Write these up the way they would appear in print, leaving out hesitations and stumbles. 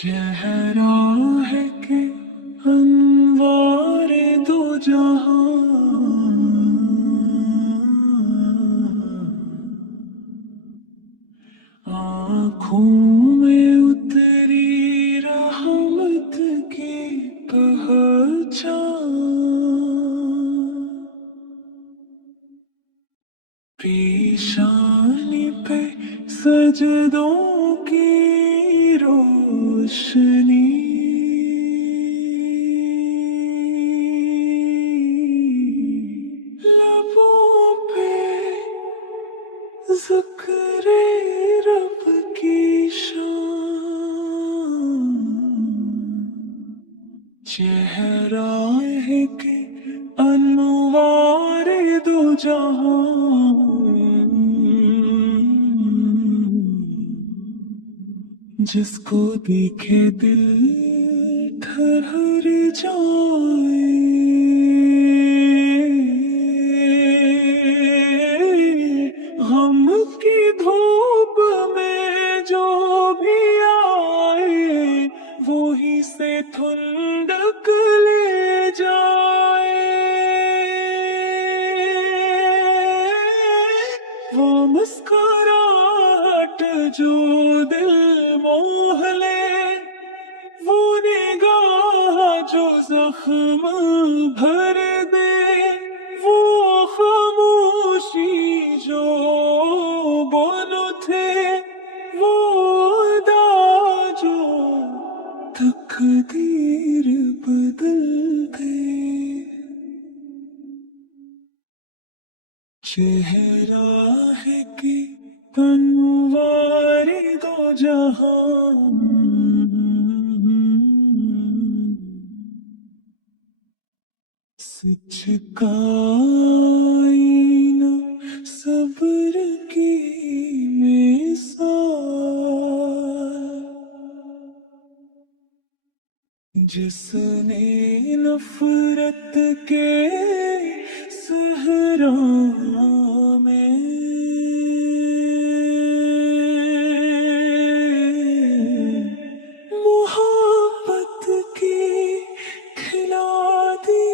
چہرہ ہے کہ انوار دو جہاں، آنکھوں میں اتری رحمت کی پہچان، پیشانی پہ سجدوں کی روشنی، لبوں پہ ذکر رب کی شان، چہرہ ہے کہ انوار دو جہاں، جس کو دیکھے دل ٹھہر جائے، غم کی دھوپ میں جو بھی آئے وہی سے ٹھنڈک لے جائے، وہ مسکراہٹ جو دل موہ لے، وہ نگاہ جو زخم بھر دے، وہ خاموشی جو بول اٹھے، وہ ادا جو تقدیر بدل دے، چہرہ ہے کہ انوار دو جہاں، سچ کا آئینہ صبر کی مثال، جس نے نفرت کے صحرا میں محبت کی کھلا دی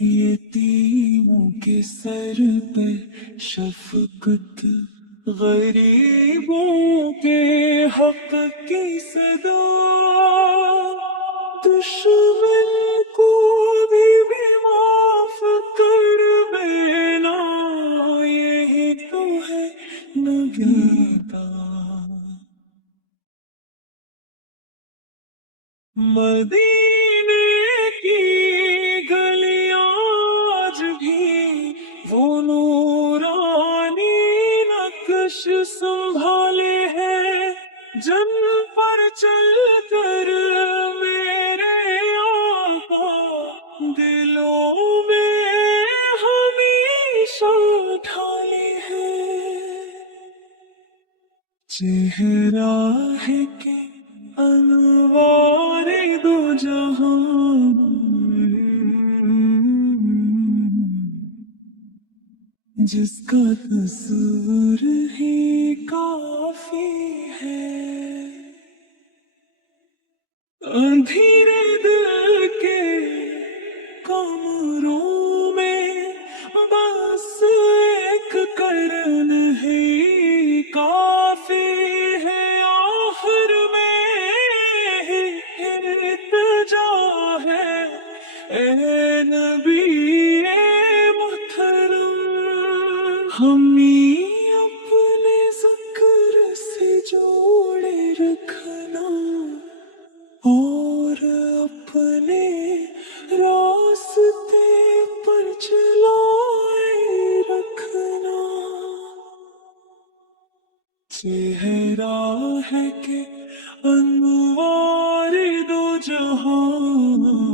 یتیموں کے سر پہ شفقت، غریبوں کے حق کی صدا، دشمن کو بھی معاف کر دینا، یہی تو ہے نبی کا، مدینے کی گلیاں آج بھی وہ نورانی نقش سنبھالے ہیں، جن پر چل کر میرے آقا دلوں میں ہمیشہ ڈھالے ہیں، چہرہ ہے کہ انوار دو جہاں، جس کا تصور ہی کافی ہے، اندھیرے دل کے کمروں میں بس ایک کرن ہی کافی ہے، آخر میں التجا ہے، اے نبی محترم، ہمیں اپنے ذکر سے جوڑے رکھنا، اور اپنے راستے پر چلائے رکھنا، چہرہ ہے کہ انوار دو جہاں،